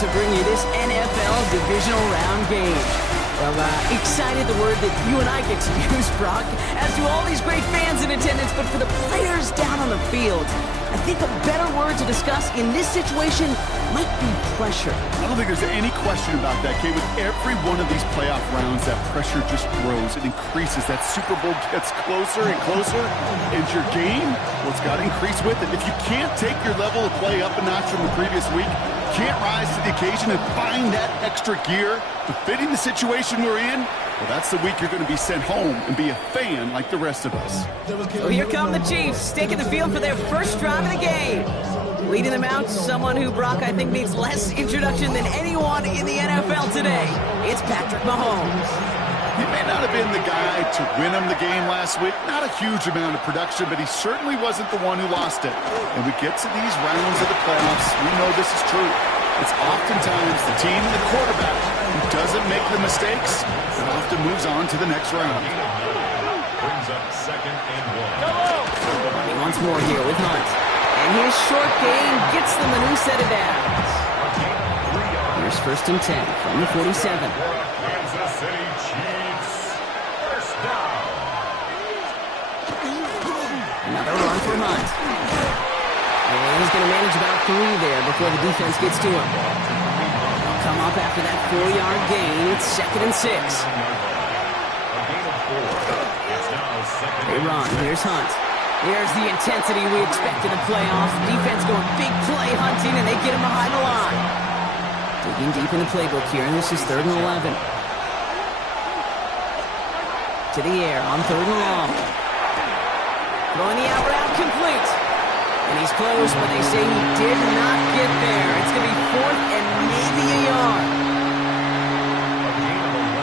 to bring you this NFL divisional round game. Well, excited the word that you and I get to use, Brock, as do all these great fans in attendance, but for the players down on the field, I think a better word to discuss in this situation might be pressure. I don't think there's any question about that, Kate. With every one of these playoff rounds, that pressure just grows. It increases. That Super Bowl gets closer and closer. And your game, well, it's got to increase with it. If you can't take your level of play up a notch from the previous week, can't rise to the occasion and find that extra gear befitting the situation we're in, well, that's the week you're going to be sent home and be a fan like the rest of us. So here come the Chiefs, taking the field for their first drive of the game. Leading them out, someone who, Brock, I think needs less introduction than anyone in the NFL today. It's Patrick Mahomes. He may not have been the guy to win him the game last week. Not a huge amount of production, but he certainly wasn't the one who lost it. And we get to these rounds of the playoffs, we know this is true. It's oftentimes the team and the quarterback who doesn't make the mistakes that often moves on to the next round. Brings up 2nd and 1. Once more here with Hunt. And his short gain gets them a new set of downs. Here's 1st and 10 from the 47. Kansas City Chiefs. First down. Another run for Hunt. And he's going to manage about 3 there before the defense gets to him. They'll come up after that 4-yard gain. It's 2nd and 6. They run. Here's Hunt. There's the intensity we expect in the playoffs. The defense going big play hunting, and they get him behind the line. Digging deep in the playbook here, and this is 3rd and 11. To the air on 3rd and long. Throwing the out route complete. And he's close, but they say he did not get there. It's going to be 4th and maybe a yard.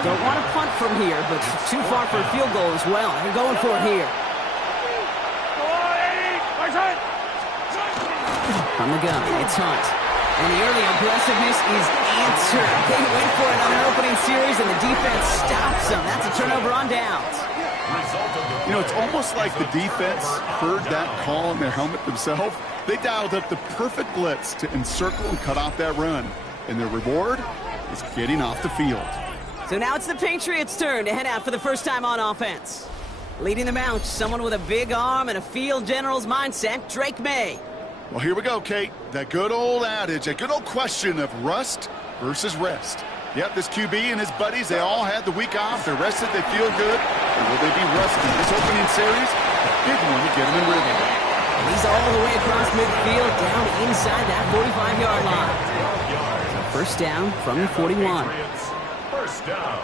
Don't want to punt from here, but too far for a field goal as well. They're going for it here. From the gun, it's Hunt. And the early aggressiveness is answered. They went for it on an opening series, and the defense stops them. That's a turnover on downs. You know, it's almost like the defense heard that call in their helmet themselves. They dialed up the perfect blitz to encircle and cut off that run. And their reward is getting off the field. So now it's the Patriots' turn to head out for the first time on offense. Leading them out, someone with a big arm and a field general's mindset, Drake May. Well, here we go, Kate. That good old adage, that good old question of rust versus rest. Yep, this QB and his buddies, they all had the week off. They're rested, they feel good. Or will they be rusty? This opening series, a big one to get them in rhythm. And he's all the way across midfield, down inside that 45-yard line. So first down from the 41. First down.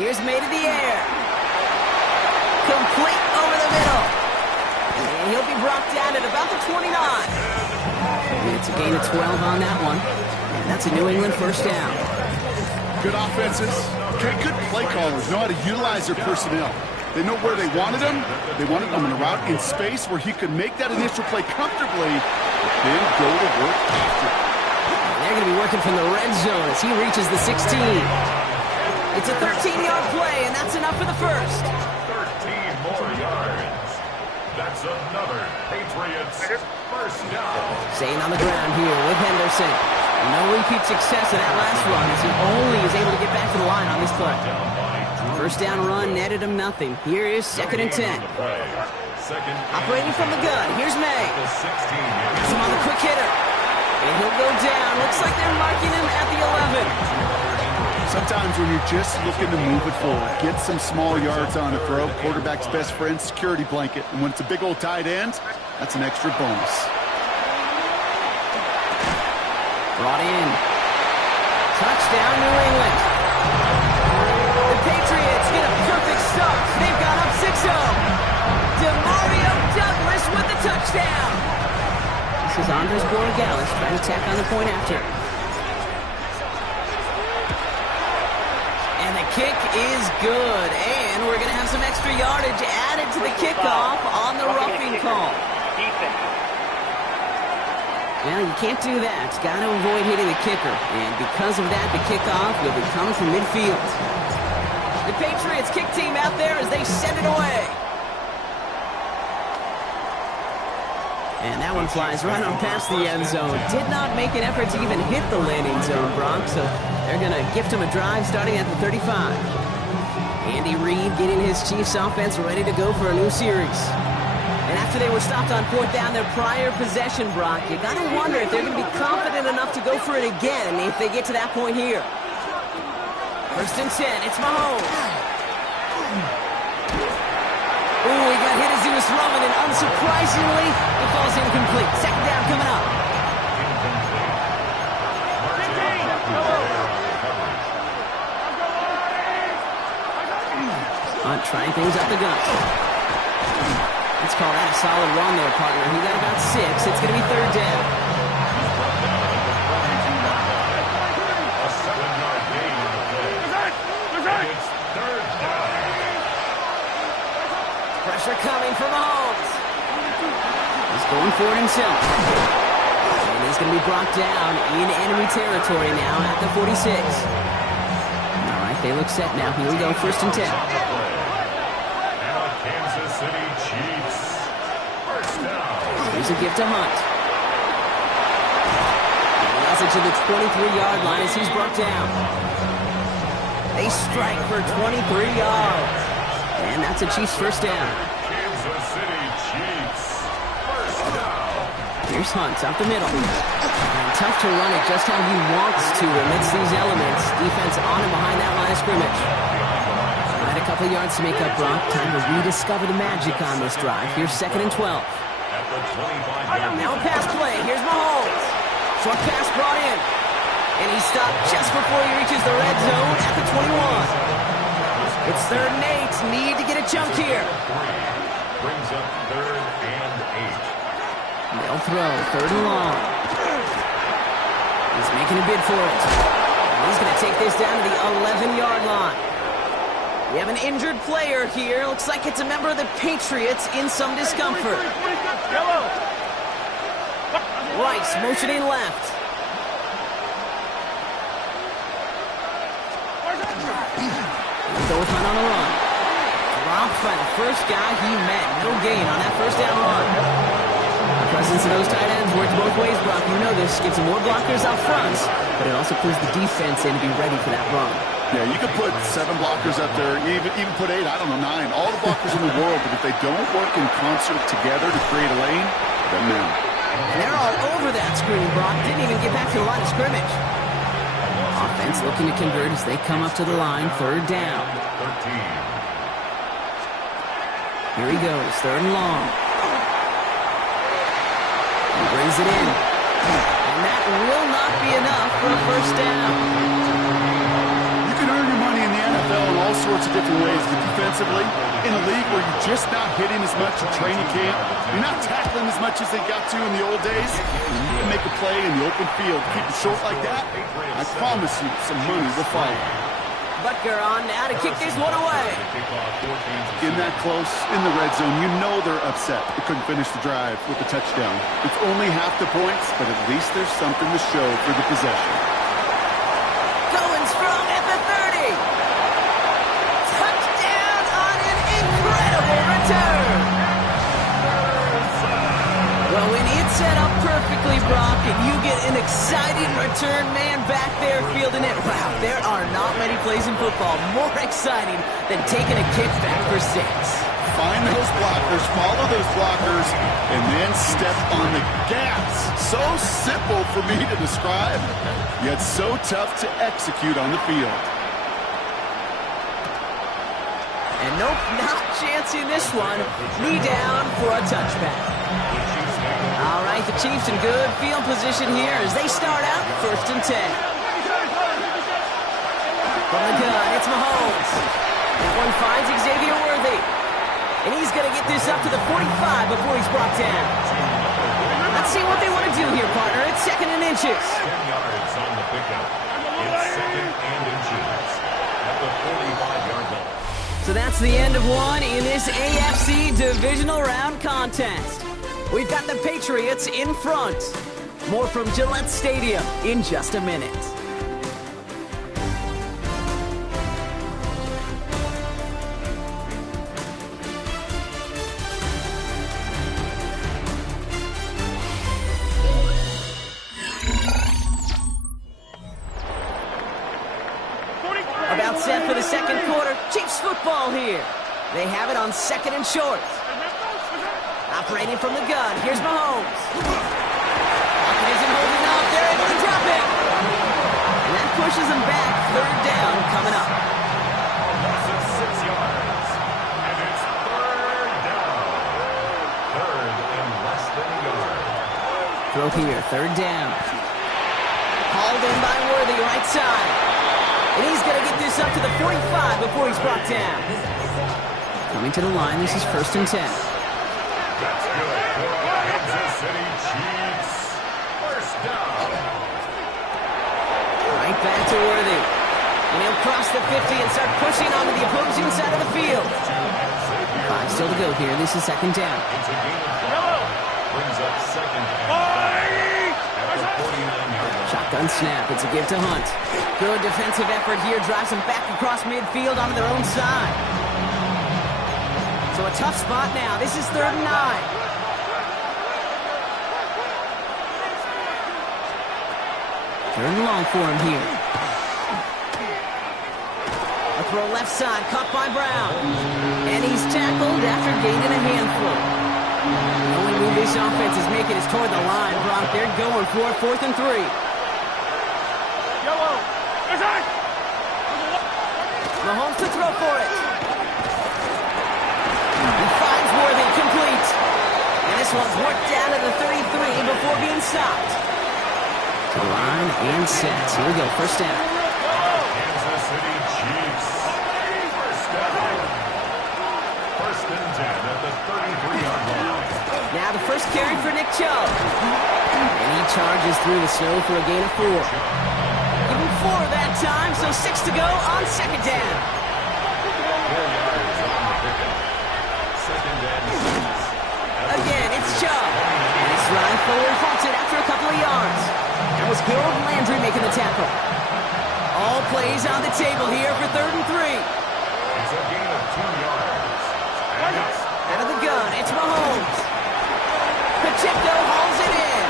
Here's May to the air. Complete over the middle. And he'll be brought down at about the 29. And it's a gain of 12 on that one. And that's a New England first down. Good offenses. Okay, good play callers know how to utilize their personnel. They know where they wanted them. They wanted them in a route in space where he could make that initial play comfortably, then go to work after. They're going to be working from the red zone as he reaches the 16. It's a 13-yard play, and that's enough for the first. 13 more yards. That's another Patriots first down. Staying on the ground here with Henderson. No repeat success of that last run as he only is able to get back to the line on this play. First down run netted him nothing. Here is 2nd and 10. Operating from the gun. Here's May. Has him on the quick hitter. And he'll go down. Looks like they're marking him at the 11. Sometimes when you're just looking to move it forward, get some small yards on a throw, quarterback's best friend, security blanket. And when it's a big old tight end, that's an extra bonus. Brought in. Touchdown, New England. The Patriots get a perfect start. They've got up 6-0. Demario Douglas with the touchdown. This is Andres Borregales trying to tack on the point after. And the kick is good. And we're going to have some extra yardage added to the kickoff on the roughing call. Well, you can't do that. Got to avoid hitting the kicker. And because of that, the kickoff will be coming from midfield. The Patriots kick team out there as they send it away. And that one flies right on past the end zone. Did not make an effort to even hit the landing zone, Brock, so they're going to gift him a drive starting at the 35. Andy Reid getting his Chiefs offense ready to go for a new series. And after they were stopped on 4th down, their prior possession, Brock, you got to wonder if they're going to be confident enough to go for it again if they get to that point here. 1st and 10, it's Mahomes. Ooh, he got hit as he was throwing, and unsurprisingly, it falls incomplete. 2nd down coming up. Hunt trying things up the gut. Let's call that a solid run there, partner. He got about 6. It's going to be 3rd down. A 7-yard gain on the play. It's 3rd down. Pressure coming from Mahomes. He's going for it himself. And he's going to be brought down in enemy territory now at the 46. All right, they look set now. Here we go, 1st and 10. Now Kansas City Chiefs. 1st down. Here's a gift to Hunt. He has it to the 23-yard line as he's brought down. They strike for 23 yards. And that's a Chiefs 1st down. Kansas City Chiefs. 1st down. Here's Hunt up the middle. And tough to run it just how he wants to amidst these elements. Defense on and behind that line of scrimmage. All right, a couple yards to make up, Brock. Time to rediscover the magic on this drive. Here's 2nd and 12. At the 25-yard line. Now a pass play. Here's Mahomes. Short pass brought in. And he stopped just before he reaches the red zone at the 21. It's 3rd and 8. Need to get a chunk here. Brings up 3rd and 8. They'll throw. 3rd and long. He's making a bid for it. And he's going to take this down to the 11-yard line. We have an injured player here. Looks like it's a member of the Patriots in some discomfort. Rice motioning left. Go with Hunt on the run. Dropped by the first guy he met. No gain on that 1st down run. The presence of those tight ends works both ways, Brock. You know this. Gives them more blockers out front, but it also puts the defense in to be ready for that run. Yeah, you could put 7 blockers up there, even put 8, I don't know, 9. All the blockers in the world, but if they don't work in concert together to create a lane, then no. And they're all over that screen, Brock. Didn't even get back to the line of scrimmage. Offense looking to convert as they come up to the line. 3rd down. 13. Here he goes. 3rd and long. He brings it in. And that will not be enough for a 1st down. You can earn your money in the NFL in all sorts of different ways, but defensively, in a league where you're just not hitting as much at training camp, you're not tackling as much as they got to in the old days, you need to make a play in the open field. Keep it short like that, I promise you some money will follow. Butker on now to kick this one away. In that close, in the red zone, you know they're upset. They couldn't finish the drive with the touchdown. It's only half the points, but at least there's something to show for the possession. Going strong at the 30. Touchdown on an incredible return. Well, when it's set up perfectly, Brock, and you get an exciting return man back there fielding it, wow, there are not many plays in football more exciting than taking a kick back for 6. Find those blockers, follow those blockers, and then step on the gas. So simple for me to describe, yet so tough to execute on the field. And nope, not chancing this one. Knee down for a touchback. All right, the Chiefs in good field position here as they start out 1st and 10. From the gun, it's Mahomes. That one finds Xavier Worthy. And he's going to get this up to the 45 before he's brought down. Let's see what they want to do here, partner. It's 2nd and inches. 10 yards on the pickup. It's 2nd and inches at the 45-yard line. So that's the end of one in this AFC divisional round contest. We've got the Patriots in front. More from Gillette Stadium in just a minute. the second quarter. Chiefs football here. They have it on 2nd and short. Operating from the gun. Here's Mahomes. Pocket isn't holding up. They're able to drop it. And that pushes them back. 3rd down coming up. Loss of 6 yards. And it's 3rd down. 3rd and less than a yard. Throw here. 3rd down. Hauled in by Worthy, right side. And he's going to get this up to the 45 before he's brought down. Coming to the line, this is 1st and 10. That's good for the Kansas City Chiefs. 1st down. Right back to Worthy. And he'll cross the 50 and start pushing onto the opposing side of the field. 5 still to go here. This is 2nd down. It's a gain of 12. Brings up 2nd and 5 at the 49-yard line. Shotgun snap. It's a give to Hunt. Good defensive effort here. Drives them back across midfield onto their own side. So a tough spot now. This is 3rd and 9. Third and long for him here. A throw left side, caught by Brown. And he's tackled after gaining a handful. The only move this offense is making is toward the line, Brock. They're going for 4th and 3. Mahomes to throw for it. He finds Worthy, complete. And this one's worked down to the 33 before being stopped. To the line and set. Here we go, 1st down. Kansas City Chiefs. 1st down. 1st and 10 at the 33-yard line. Now the first carry for Nick Chubb. And he charges through the snow for a gain of 4. Give him 4 that time, so 6 to go on 2nd down. 4 yards on the pickup. 2nd and 6. Again, it's Chubb. And his run forward halts it after a couple of yards. That was Harold Landry making the tackle. All plays on the table here for 3rd and 3. It's a gain of 2 yards. And it's Out of the gun, it's Mahomes. Pacheco hauls it in.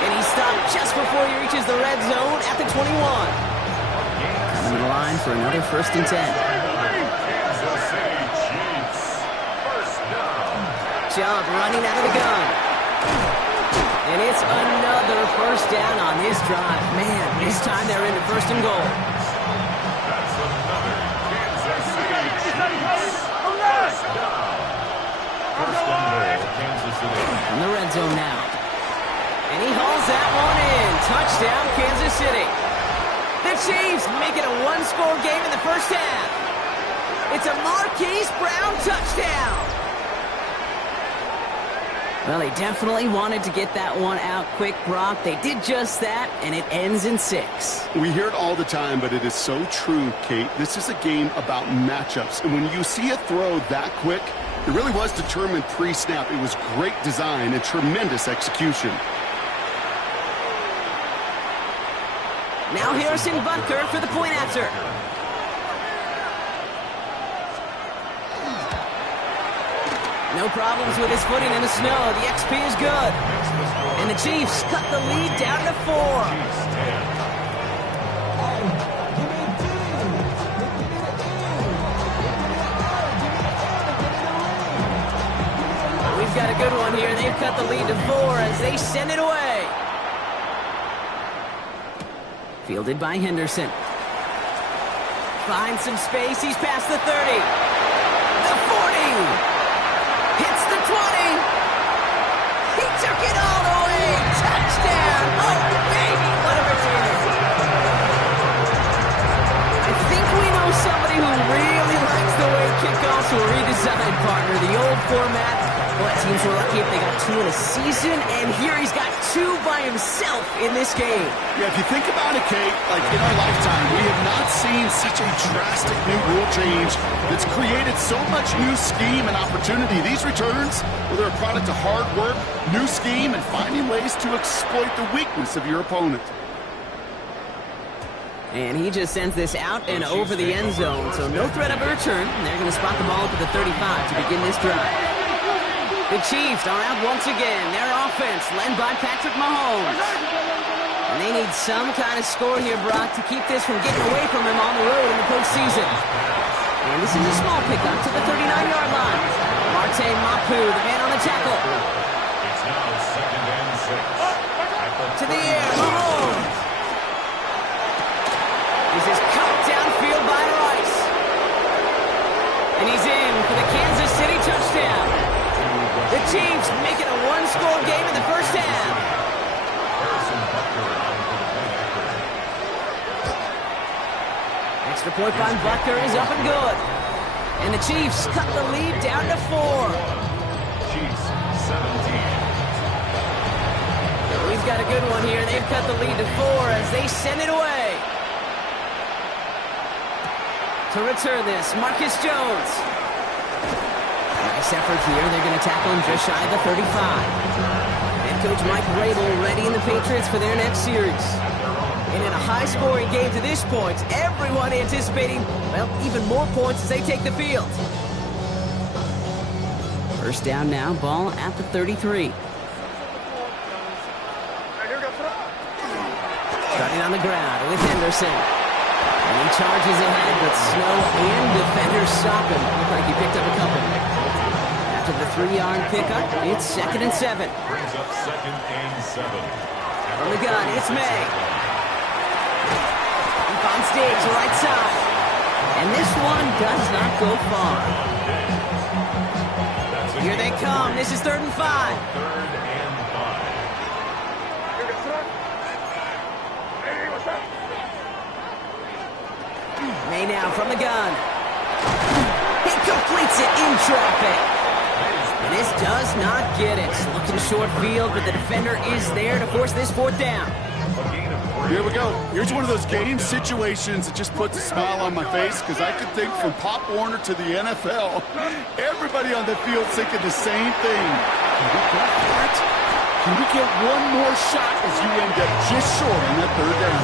And he stopped just before he reaches the red zone at the 21. Coming to the line for another 1st and 10. Kansas City Chiefs. 1st down. Chubb running out of the gun. And it's another 1st down on this drive. Man, this time they're into 1st and goal. That's another Kansas City Chiefs. 1st down. 1st and goal, Kansas City. In the red zone now. And he hauls that one in. Touchdown, Kansas City. The Chiefs make it a 1-score game in the 1st half. It's a Marquise Brown touchdown. Well, they definitely wanted to get that one out quick, Brock. They did just that, and it ends in 6. We hear it all the time, but it is so true, Kate. This is a game about matchups. And when you see a throw that quick, it really was determined pre-snap. It was great design and tremendous execution. Now Harrison Butker for the point after. No problems with his footing in the snow. The XP is good. And the Chiefs cut the lead down to 4. We've got a good one here. They've cut the lead to 4 as they send it away. Fielded by Henderson. Finds some space. He's past the 30. The 40. Hits the 20. He took it all the way. Touchdown. Oh, baby, what a return. I think we know somebody who really likes the way kickoffs were redesigned, partner. The old format. Well, teams were lucky if they got 2 in a season, and here he's got 2 by himself in this game. Yeah, if you think about it, Kate, like in our lifetime, we have not seen such a drastic new rule change that's created so much new scheme and opportunity. These returns, well, they're a product of hard work, new scheme, and finding ways to exploit the weakness of your opponent. And he just sends this out and over the end zone, so no threat of a return. They're going to spot the ball up at the 35 to begin this drive. The Chiefs are out once again. Their offense led by Patrick Mahomes. And they need some kind of score here, Brock, to keep this from getting away from him on the road in the postseason. And this is a small pickup to the 39-yard line. Marte Mapu, the man on the tackle. It's now 2nd and 6. To the air, Mahomes. This is cut downfield by Rice. And he's in for the Kansas City touchdown. The Chiefs making a one-score game in the first half. Extra point by Butker is up and good. And the Chiefs cut the lead down to 4. Chiefs 17. He's got a good one here. They've cut the lead to 4 as they send it away. To return this, Marcus Jones. Nice effort here. They're going to tackle him just shy of the 35. Head coach Mike Vrabel readying the Patriots for their next series. And in a high-scoring game to this point, everyone anticipating, well, even more points as they take the field. First down now, ball at the 33. Starting on the ground with Henderson. And he charges ahead, but Snow and defenders stop him. Looked like he picked up a couple. After the 3-yard pickup, it's 2nd and 7. Brings up 2nd and 7. From the gun, it's May. Deep on stage, right side. And this one does not go far. Here they come. This is 3rd and 5. 3rd and 5. May now from the gun. He completes it in traffic. And this does not get it. Looking short field, but the defender is there to force this 4th down. Here we go. Here's one of those game situations that just puts a smile on my face because I could think from Pop Warner to the NFL. Everybody on the field thinking the same thing. Can we get that? Can we get one more shot as you end up just short on that 3rd down?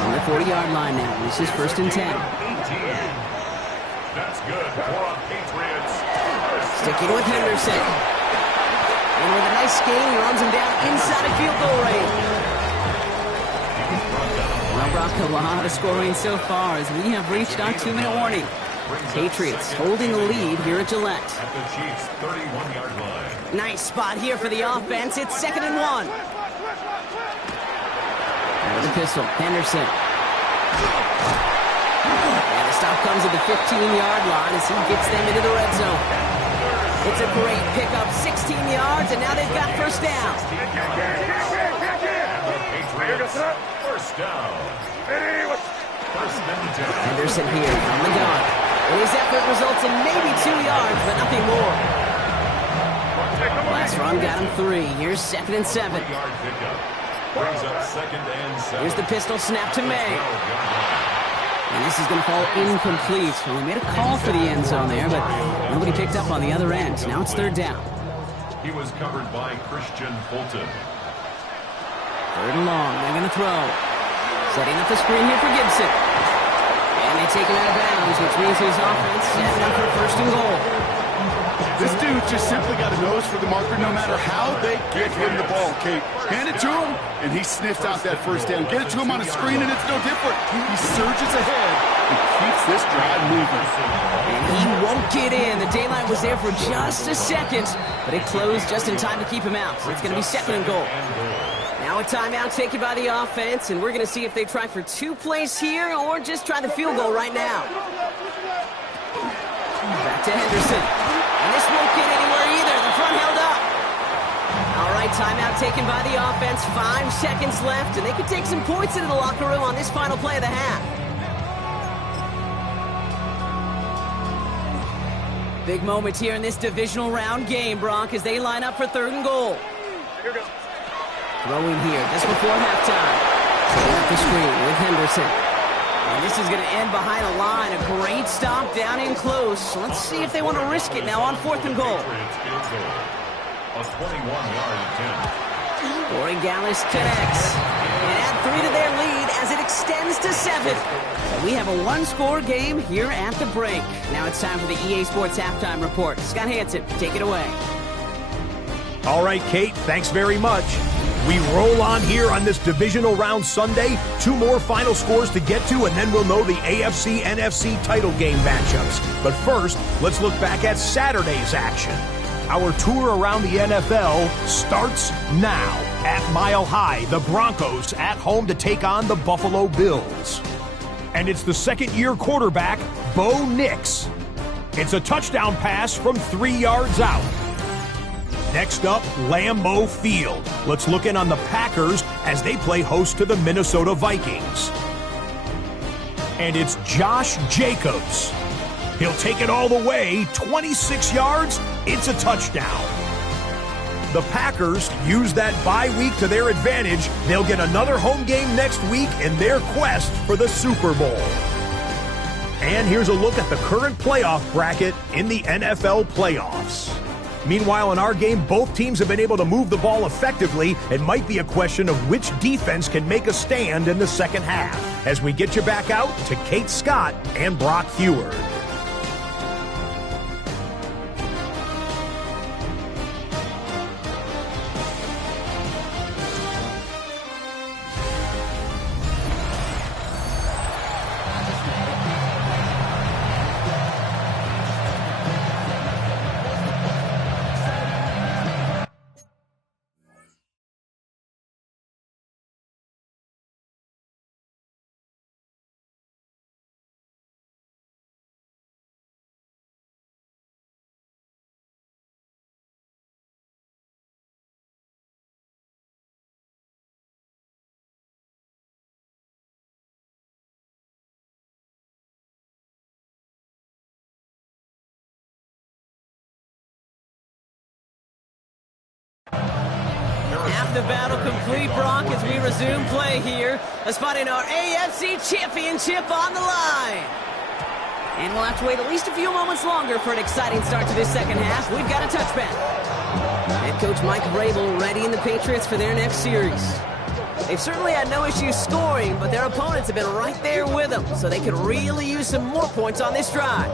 From the 40-yard line now, this is 1st and 10. That's good for a Patriots. Sticking with Henderson. And with a nice gain, he runs him down inside of field goal range. Well, Brock, a lot of scoring so far as we have reached our 2-minute warning. Patriots holding the lead here at Gillette. At the Chiefs' 31-yard line. Nice spot here for the offense. It's 2nd and 1. Out of the pistol, Henderson. And the stop comes at the 15-yard line as he gets them into the red zone. It's a great pickup, 16 yards, and now they've got 1st down. Patriots, 1st down. 1st and 10. Henderson here on the gun. And his effort results in maybe 2 yards, but nothing more. Last run got him 3. Here's 2nd and 7. 3-yard pickup. Brings up 2nd and 7. Here's the pistol snap to May. And this is going to fall incomplete. Well, we made a call for the end zone there, but nobody picked up on the other end. Now it's 3rd down. He was covered by Christian Fulton. 3rd and long. They're going to throw. Setting up the screen here for Gibson. And they take him out of bounds, which means his offense setting up for 1st and goal. This dude just simply got a nose for the marker no matter how they get him the ball, Kate. Hand it to him, and he sniffs out that 1st down. Get it to him on a screen, and it's no different. He surges ahead and keeps this drive moving. And he won't get in. The daylight was there for just a second, but it closed just in time to keep him out. So it's going to be 2nd and goal. Now a timeout taken by the offense, and we're going to see if they try for 2 plays here or just try the field goal right now. Back to Henderson. And this won't get anywhere either. The front held up. All right, timeout taken by the offense. 5 seconds left, and they could take some points into the locker room on this final play of the half. Big moment here in this divisional round game, Brock, as they line up for 3rd and goal. Throwing here just before halftime. Setting up the screen with Henderson. And this is going to end behind a line. A great stop down in close. So let's see if they want to risk it now on 4th and goal. A 21-yard attempt. Corey Gallis connects. And add 3 to their lead as it extends to 7. So we have a 1-score game here at the break. Now it's time for the EA Sports Halftime Report. Scott Hansen, take it away. All right, Kate, thanks very much. We roll on here on this divisional round Sunday. 2 more final scores to get to, and then we'll know the AFC-NFC title game matchups. But first, let's look back at Saturday's action. Our tour around the NFL starts now. At Mile High, the Broncos at home to take on the Buffalo Bills. And it's the second-year quarterback, Bo Nix. It's a touchdown pass from 3 yards out. Next up, Lambeau Field. Let's look in on the Packers as they play host to the Minnesota Vikings. And it's Josh Jacobs. He'll take it all the way, 26 yards, it's a touchdown. The Packers use that bye week to their advantage. They'll get another home game next week in their quest for the Super Bowl. And here's a look at the current playoff bracket in the NFL playoffs. Meanwhile, in our game, both teams have been able to move the ball effectively. It might be a question of which defense can make a stand in the second half. As we get you back out to Kate Scott and Brock Heward. Half the battle complete, Brock, as we resume play here. A spot in our AFC Championship on the line. And we'll have to wait at least a few moments longer for an exciting start to this second half. We've got a touchback. Head coach Mike Vrabel readying the Patriots for their next series. They've certainly had no issues scoring, but their opponents have been right there with them, so they could really use some more points on this drive.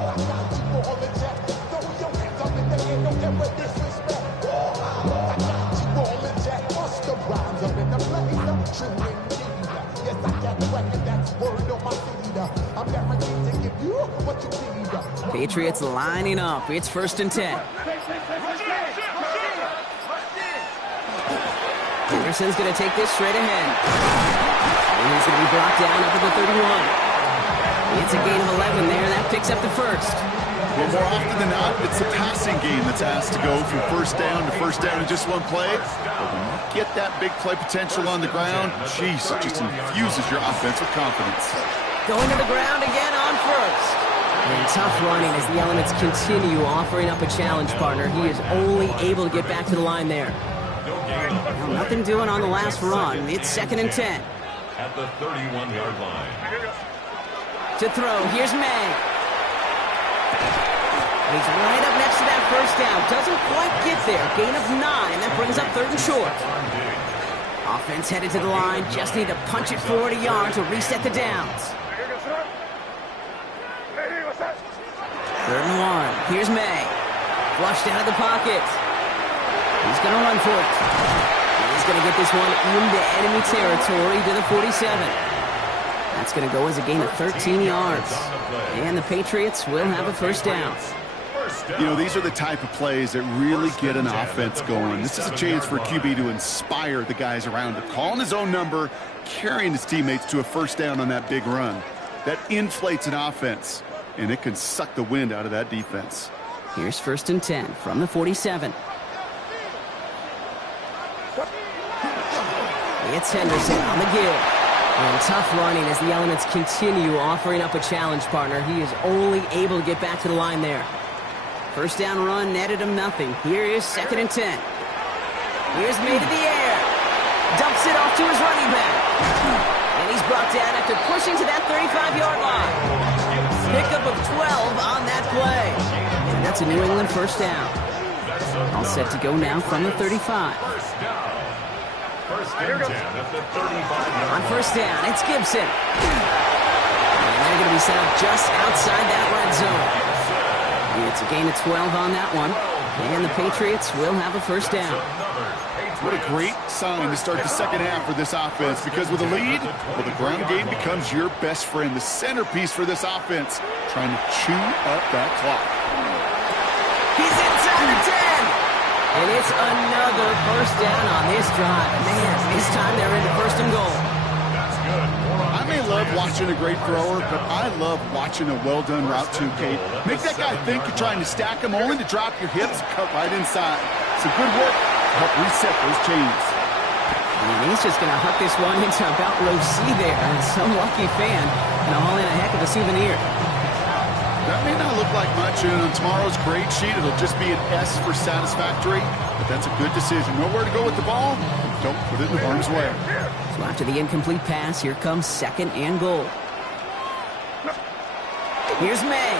Patriots lining up. It's 1st and 10. Henderson's going to take this straight ahead. And he's going to be brought down up at the 31. It's a gain of 11 there. That picks up the first. Well, more often than not, it's the passing game that's asked to go from first down to first down in just one play. But when you get that big play potential on the ground, geez, it just infuses your offense with confidence. Going to the ground again on first. And tough running as the elements continue offering up a challenge partner. He is only able to get back to the line there. Now, nothing doing on the last run. It's 2nd and 10. At the 31-yard line. To throw, here's May. He's right up next to that first down. Doesn't quite get there. Gain of 9. That brings up 3rd and short. Offense headed to the line. Just need to punch it forward a yard to reset the downs. 3rd and 1. Here's May. Flushed out of the pocket. He's going to run for it. He's going to get this one into enemy territory to the 47. That's going to go as a gain of 13 yards. And the Patriots will have a first down. You know, these are the type of plays that really get an offense going. This is a chance for a QB to inspire the guys around him. Calling his own number, carrying his teammates to a first down on that big run. That inflates an offense, and it can suck the wind out of that defense. Here's 1st and 10 from the 47. It's Henderson on the give. And tough running as the elements continue offering up a challenge partner. He is only able to get back to the line there. First down run netted him nothing. Here is 2nd and 10. Here's May to the air. Dumps it off to his running back. And he's brought down after pushing to that 35-yard line. Pickup of 12 on that play. And that's a New England first down. All set to go now from the 35. First and 10 at the 35-yard On first down, it's Gibson. And they're going to be set up just outside that red zone. It's a gain of 12 on that one. And the Patriots will have a first down. What a great sign to start the second half for this offense, because with a lead, well, the ground game becomes your best friend, the centerpiece for this offense, trying to chew up that clock. He's inside the 10. And it's another first down on this drive. Man, this time they're into first and goal. That's good. I may love watching a great thrower, but I love watching a well-done route too, Kate. Make that guy think you're trying to stack him, only to drop your hips and cut right inside. Some good work to help reset those chains. And he's just going to huck this one into about row C there. And some lucky fan going to haul in a heck of a souvenir. That may not look like much, and on tomorrow's grade sheet, it'll just be an S for satisfactory, but that's a good decision. Nowhere to go with the ball, don't put it in harm's way. So after the incomplete pass, here comes second and goal. Here's May.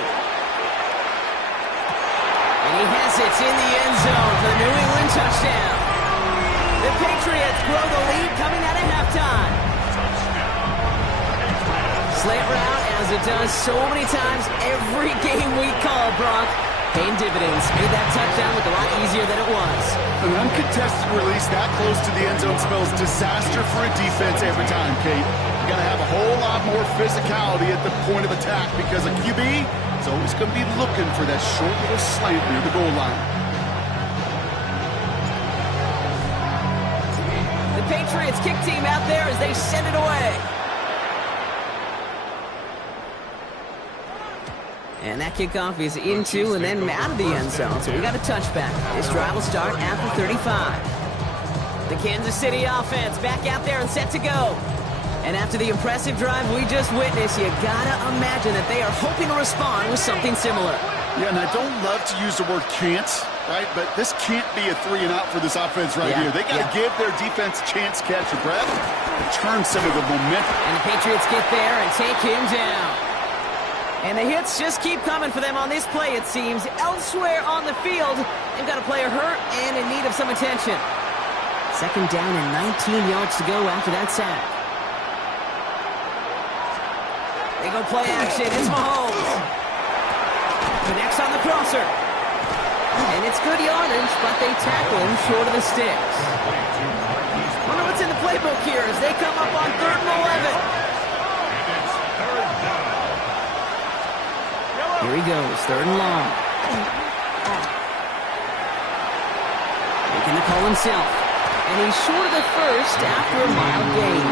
And he has it in the end zone for the New England touchdown. The Patriots grow the lead coming out of halftime. Slant route, as it does so many times every game we call, Brock. Paying dividends. Made that touchdown look a lot easier than it was. An uncontested release that close to the end zone spells disaster for a defense every time, Kate. You got to have a whole lot more physicality at the point of attack, because a QB is always going to be looking for that short little slant near the goal line. The Patriots kick team out there as they send it away. And that kickoff is into and then out of the end zone. So we got a touchback. This drive will start at the 35. The Kansas City offense back out there and set to go. And after the impressive drive we just witnessed, you gotta imagine that they are hoping to respond with something similar. Yeah, and I don't love to use the word can't, right? But this can't be a 3-and-out for this offense right here. They got to give their defense a chance to catch a breath and turn some of the momentum. And the Patriots get there and take him down. And the hits just keep coming for them on this play, it seems. Elsewhere on the field, they've got a player hurt and in need of some attention. Second down and 19 yards to go after that sack. They go play action. It's Mahomes. Connects on the crosser. And it's good yardage, but they tackle him short of the sticks. Wonder what's in the playbook here as they come up on 3rd and 11. Here he goes, 3rd and long. Making the call himself. And he's short of the first after a mild gain.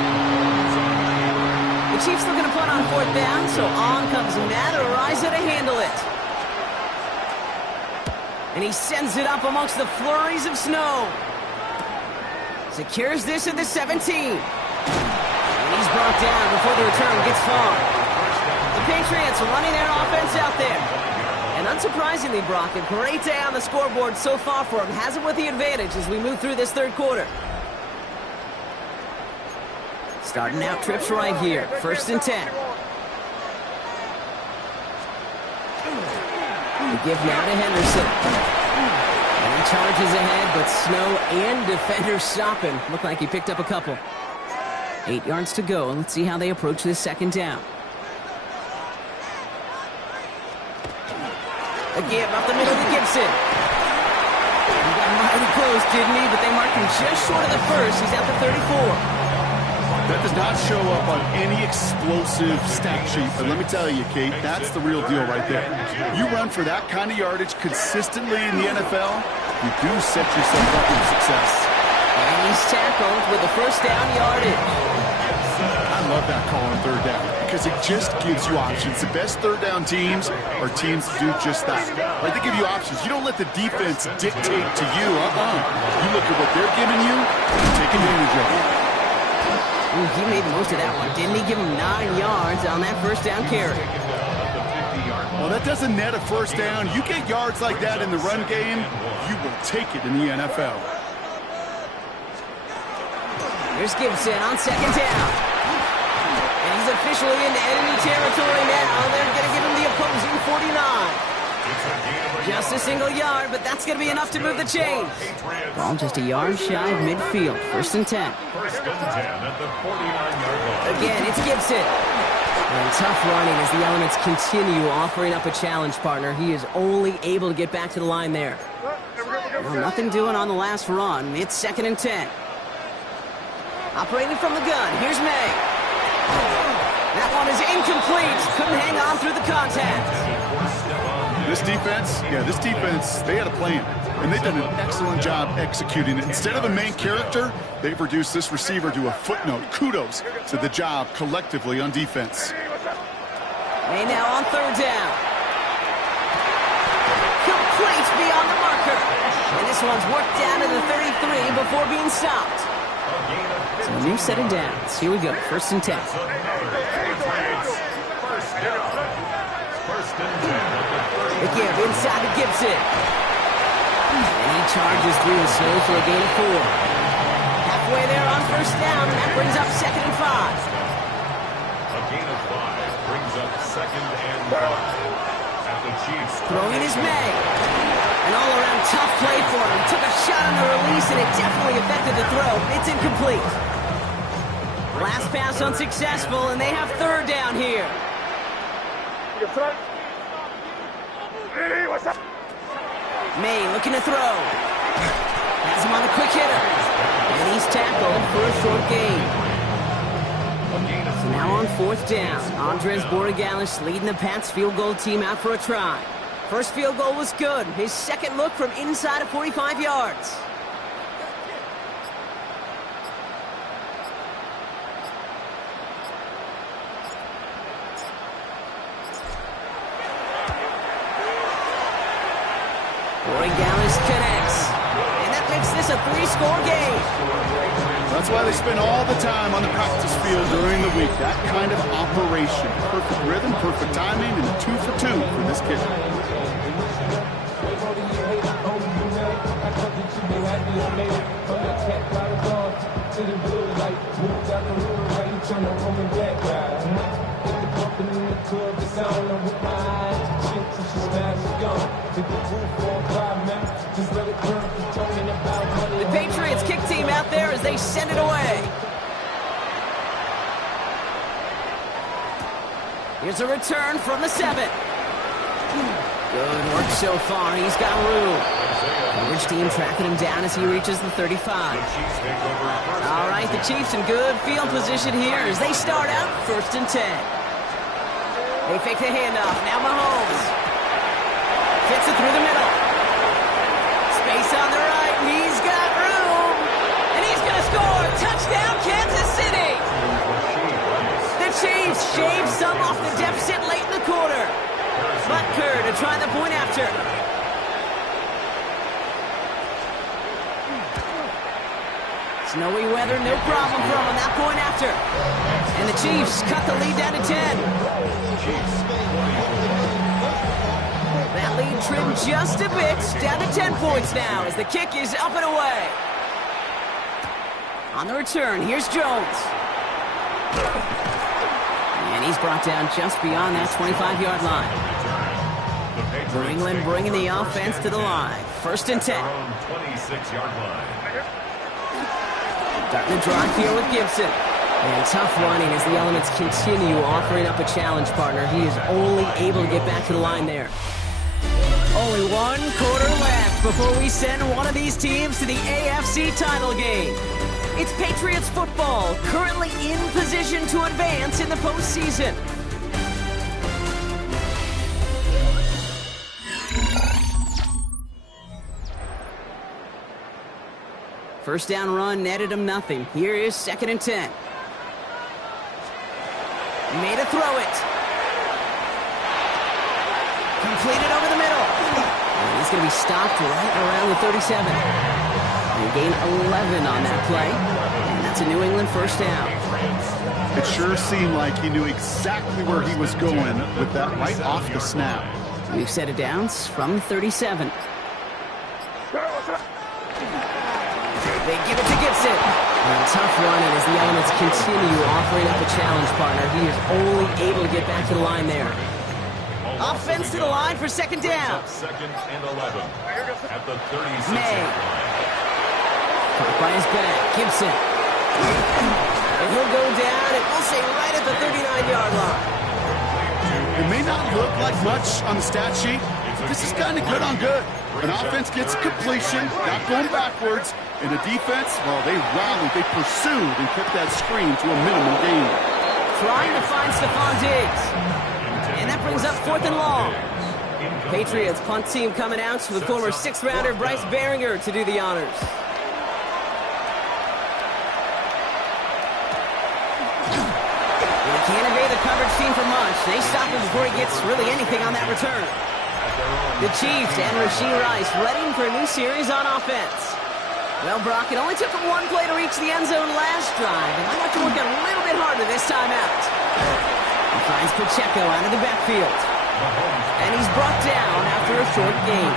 The Chiefs looking to punt on 4th down, so on comes Matt Araiza to handle it. And he sends it up amongst the flurries of snow. Secures this at the 17. And he's brought down before the return gets far. The Patriots running their offense out there. And unsurprisingly, Brock, a great day on the scoreboard so far for him. Has him with the advantage as we move through this 3rd quarter. Starting out trips right here. 1st and 10. The give now to Henderson. And he charges ahead, but snow and defenders stop him. Looked like he picked up a couple. 8 yards to go. Let's see how they approach this 2nd down. A give up the middle to Gibson. He got mighty close, didn't he? But they marked him just short of the first. He's at the 34. That does not show up on any explosive stat sheet, but let me tell you, Kate, that's the real deal right there. You run for that kind of yardage consistently in the NFL, you do set yourself up for success. And he's tackled with the 1st down yardage. I love that call on 3rd down because it just gives you options. The best 3rd down teams are teams that do just that. Right? They give you options. You don't let the defense dictate to you. You look at what they're giving you and take advantage of it. Ooh, he made the most of that one. Didn't he give him 9 yards on that 1st down carry? Well, that doesn't net a 1st down. You get yards like that in the run game, you will take it in the NFL. Here's Gibson on 2nd down. And he's officially into enemy territory now. They're going to give him the opposing 49. Just a single yard, but that's going to be enough to move the chains. Ball just a yard shy of midfield. 1st and 10. 1st and 10 at the 49-yard line. Again, it's Gibson. And tough running as the elements continue offering up a challenge partner. He is only able to get back to the line there. Well, nothing doing on the last run. It's 2nd and 10. Operating from the gun. Here's May. That one is incomplete. Couldn't hang on through the contact. This defense, they had a plan. And they've done an excellent job executing it. Instead of a main character, they've reduced this receiver to a footnote. Kudos to the job collectively on defense. May now on 3rd down. Complete beyond the marker. And this one's worked down to the 33 before being stopped. So a new set of downs. Here we go. 1st and 10. The give inside to Gibson. And he charges through the snow for a gain of 4. Halfway there on 1st down, and that brings up 2nd and 5. A gain of 5 brings up 2nd and 5. At the Chiefs. Throwing is May. An all-around tough play for him. Took a shot on the release, and it definitely affected the throw. It's incomplete. Last pass unsuccessful, and they have 3rd down here. May looking to throw. Has him on the quick hitter. And he's tackled for a short gain. So now on 4th down, Andres Borregales leading the Pats field goal team out for a try. First field goal was good. His 2nd look from inside of 45 yards. Borregales connects. And that makes this a 3-score game. That's why they spend all the time on the practice field during the week. That kind of operation. Perfect rhythm, perfect timing, and 2 for 2 for this kicker. The Patriots kick team out there as they send it away. Here's a return from the 7. Good work so far. He's got room. Coverage team tracking him down as he reaches the 35. All right, the Chiefs in good field position here as they start out 1st and 10. They fake the handoff. Now Mahomes. Fits it through the middle. Space on the right. He's got room. And he's going to score. Touchdown, Kansas City. The Chiefs shave some off the deficit late in the quarter. Butker to try the point after. Snowy weather, no problem for him on that point after. And the Chiefs cut the lead down to 10. That lead trimmed just a bit, down to 10 points now as the kick is up and away. On the return, here's Jones. And he's brought down just beyond that 25-yard line. New England bringing the offense to the line. 1st and 10. 26-yard line. Starting to drive here with Gibson. And tough running as the elements continue offering up a challenge partner. He is only able to get back to the line there. Only 1 quarter left before we send one of these teams to the AFC title game. It's Patriots football, currently in position to advance in the postseason. First down run netted him nothing. Here is 2nd and 10. Made a throw it. Completed over the middle. And he's going to be stopped right around the 37. And gain 11 on that play. And that's a New England first down. It sure seemed like he knew exactly where he was going with that right off the snap. We've set it downs from 37. They give it to Gibson. And tough running as the elements continue offering up a challenge partner. He is only able to get back to the line there. Offense to the line for 2nd down. 2nd and 11 at the 36 May. Caught by his back. Gibson. And he'll go down, and we'll say right at the 39-yard line. It may not look like much on the stat sheet, This is kind of good on good. An offense gets completion, not going backwards. And the defense, well, they rallied, they pursued, and kept that screen to a minimal gain. Trying to find Stephon Diggs. And that brings up 4th and long. Patriots punt team coming out with former 6th-rounder Bryce Behringer to do the honors. They can't evade the coverage team for much. They stop him before he gets really anything on that return. The Chiefs and Rashee Rice ready for a new series on offense. Well, Brock, it only took him one play to reach the end zone last drive. They might have to work a little bit harder this time out. He finds Pacheco out of the backfield. And he's brought down after a short gain.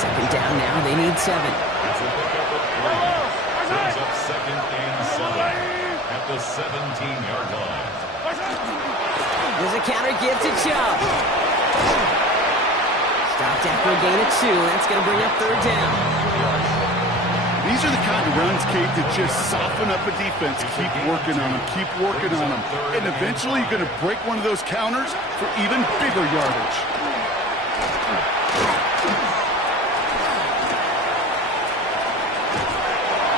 2nd down now. They need 7. Brings up 2nd and 7 at the 17-yard line. There's a counter give to Chubb. Stopped after a gain of 2. That's going to bring up 3rd down. These are the kind of runs, Kate, that just soften up a defense. Keep working on them, keep working on them. And eventually you're going to break one of those counters for even bigger yardage.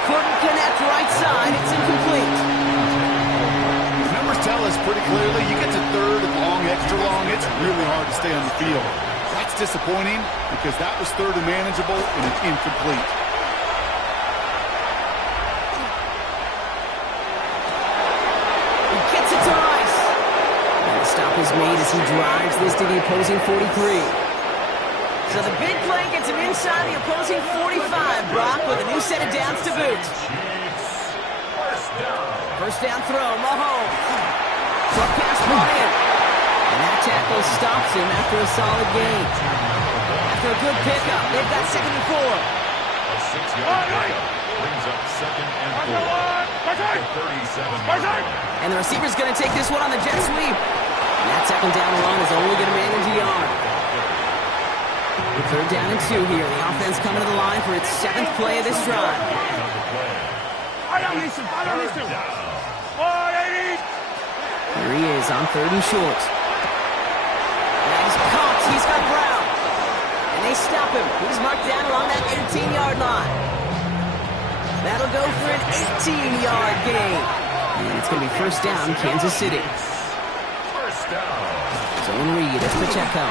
Couldn't connect right side. It's incomplete. Numbers tell us pretty clearly, you get to 3rd and long, extra long, it's really hard to stay on the field. That's disappointing because that was 3rd and manageable and it's incomplete. Stop is made as he drives this to the opposing 43. So the big play gets him inside the opposing 45, Brock, with a new set of downs to boot. First down throw, Mahomes. Short pass brought in. And that tackle stops him after a solid gain. After a good pickup, they've got 2nd and 4. A 6-yard pickup brings up 2nd and 4. 37. And the receiver's going to take this one on the jet sweep. And that 2nd down run is only going to manage a yard. 3rd down and 2 here. The offense coming to the line for its 7th play of this drive. Here he is on 3rd and short. And he's caught. He's got Brown. And they stop him. He's marked down along that 18-yard line. That'll go for an 18-yard gain. And it's going to be 1st down, Kansas City. Zone read as Pacheco.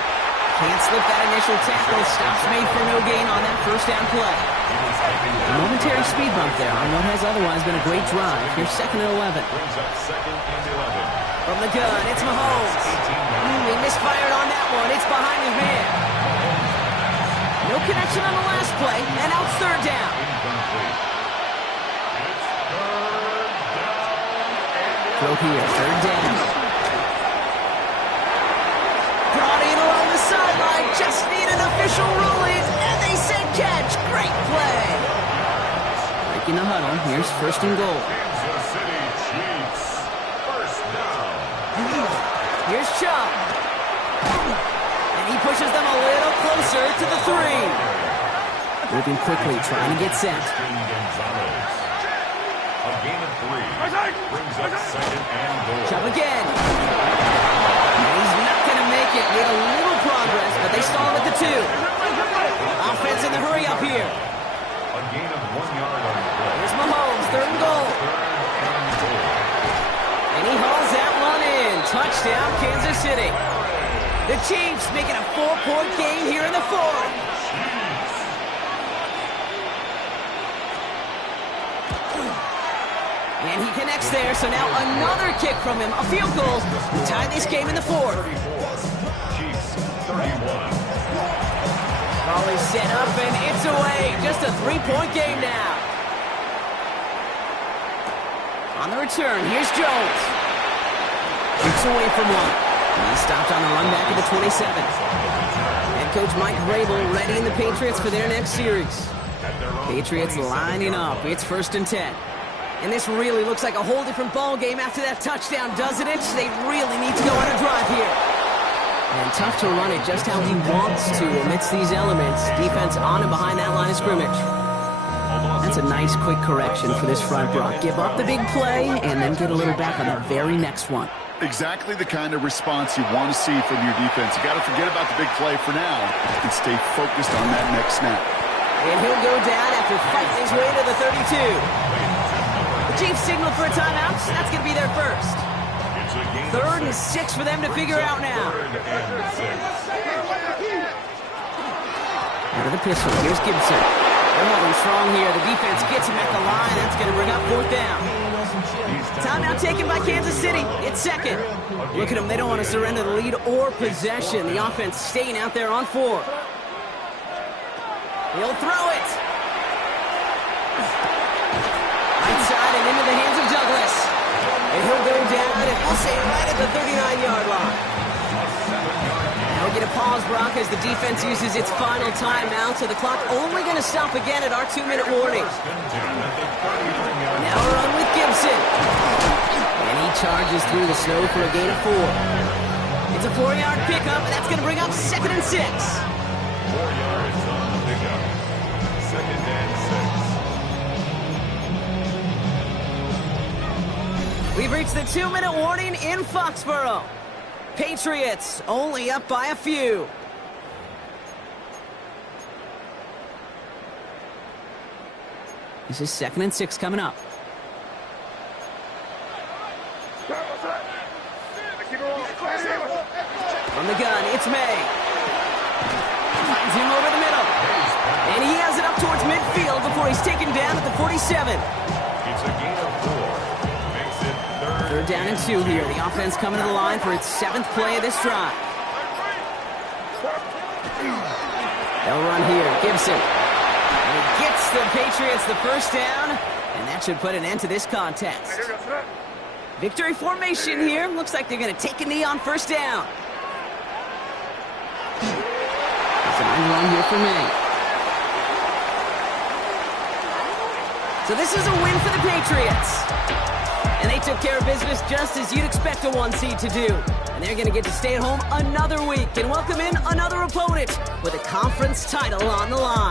Can't slip that initial tackle. Stops made for no gain on that 1st down play. A momentary speed bump there on what has otherwise been a great drive. Here's 2nd and 11. From the gun, it's Mahomes. He misfired on that one. It's behind his man. No connection on the last play, and now it's 3rd down. Throw here, 3rd down. Brought in along the sideline, just need an official ruling, and they said catch. Great play. Breaking the huddle, here's 1st and goal. Kansas City Chiefs, 1st down. Here's Chubb. And he pushes them a little closer to the 3. Moving quickly, trying to get set. A gain of 3 brings up 2nd and goal. Chubb again. And he's not going to make it. Made a little progress, but they stall him at the 2. Offense in the hurry up here. A gain of 1 yard on the play. Here's Mahomes, 3rd and goal. And he hauls that one in. Touchdown, Kansas City. The Chiefs making a 4-point game here in the 4th. And he connects there, so now another kick from him. A field goal to tie this game in the 4th. Chiefs 31. Volley set up, and it's away. Just a 3-point game now. On the return, here's Jones. Keeps away from one. And he stopped on the run back at the 27. Head coach Mike Vrabel readying the Patriots for their next series. Patriots lining up. It's 1st and 10. And this really looks like a whole different ball game after that touchdown, doesn't it? They really need to go on a drive here. And tough to run it just how he wants to amidst these elements. Defense on and behind that line of scrimmage. And That's a nice quick correction for this front block. Give up the big play and then get a little back on the very next one. Exactly the kind of response you want to see from your defense. You got to forget about the big play for now and stay focused on that next snap. And he'll go down after fighting his way to the 32. The Chiefs signal for a timeout. That's going to be their first. 3rd and 6 for them to figure out now. Out of the pistol. Here's Gibson. They're holding strong here. The defense gets him at the line. That's going to bring up 4th down. Timeout taken by Kansas City. It's 2nd. Look at them. They don't want to surrender the lead or possession. The offense staying out there on 4. He'll throw it. Right side and into the hands of Douglas. And he'll go down, and we'll say right at the 39-yard line. Now we'll get a pause, Brock, as the defense uses its final timeout, so the clock only going to stop again at our 2-minute warning. Now a run with Gibson. And he charges through the snow for a gain of 4. It's a 4-yard pickup, and that's going to bring up 2nd and 6. 4 yards on the pickup. 2nd and 6. We've reached the 2-minute warning in Foxborough. Patriots only up by a few. This is 2nd and 6 coming up. From the gun, it's May. Finds him over the middle. And he has it up towards midfield before he's taken down at the 47. It's a gain of 4. Makes it 3rd down and 2 here. The offense coming to the line for its 7th play of this drive. They'll run here. Gibson. And he gets the Patriots the 1st down, and that should put an end to this contest. Victory formation here. Looks like they're going to take a knee on 1st down. Design run here for May. So this is a win for the Patriots. And they took care of business just as you'd expect a 1 seed to do. And they're going to get to stay at home another week and welcome in another opponent with a conference title on the line.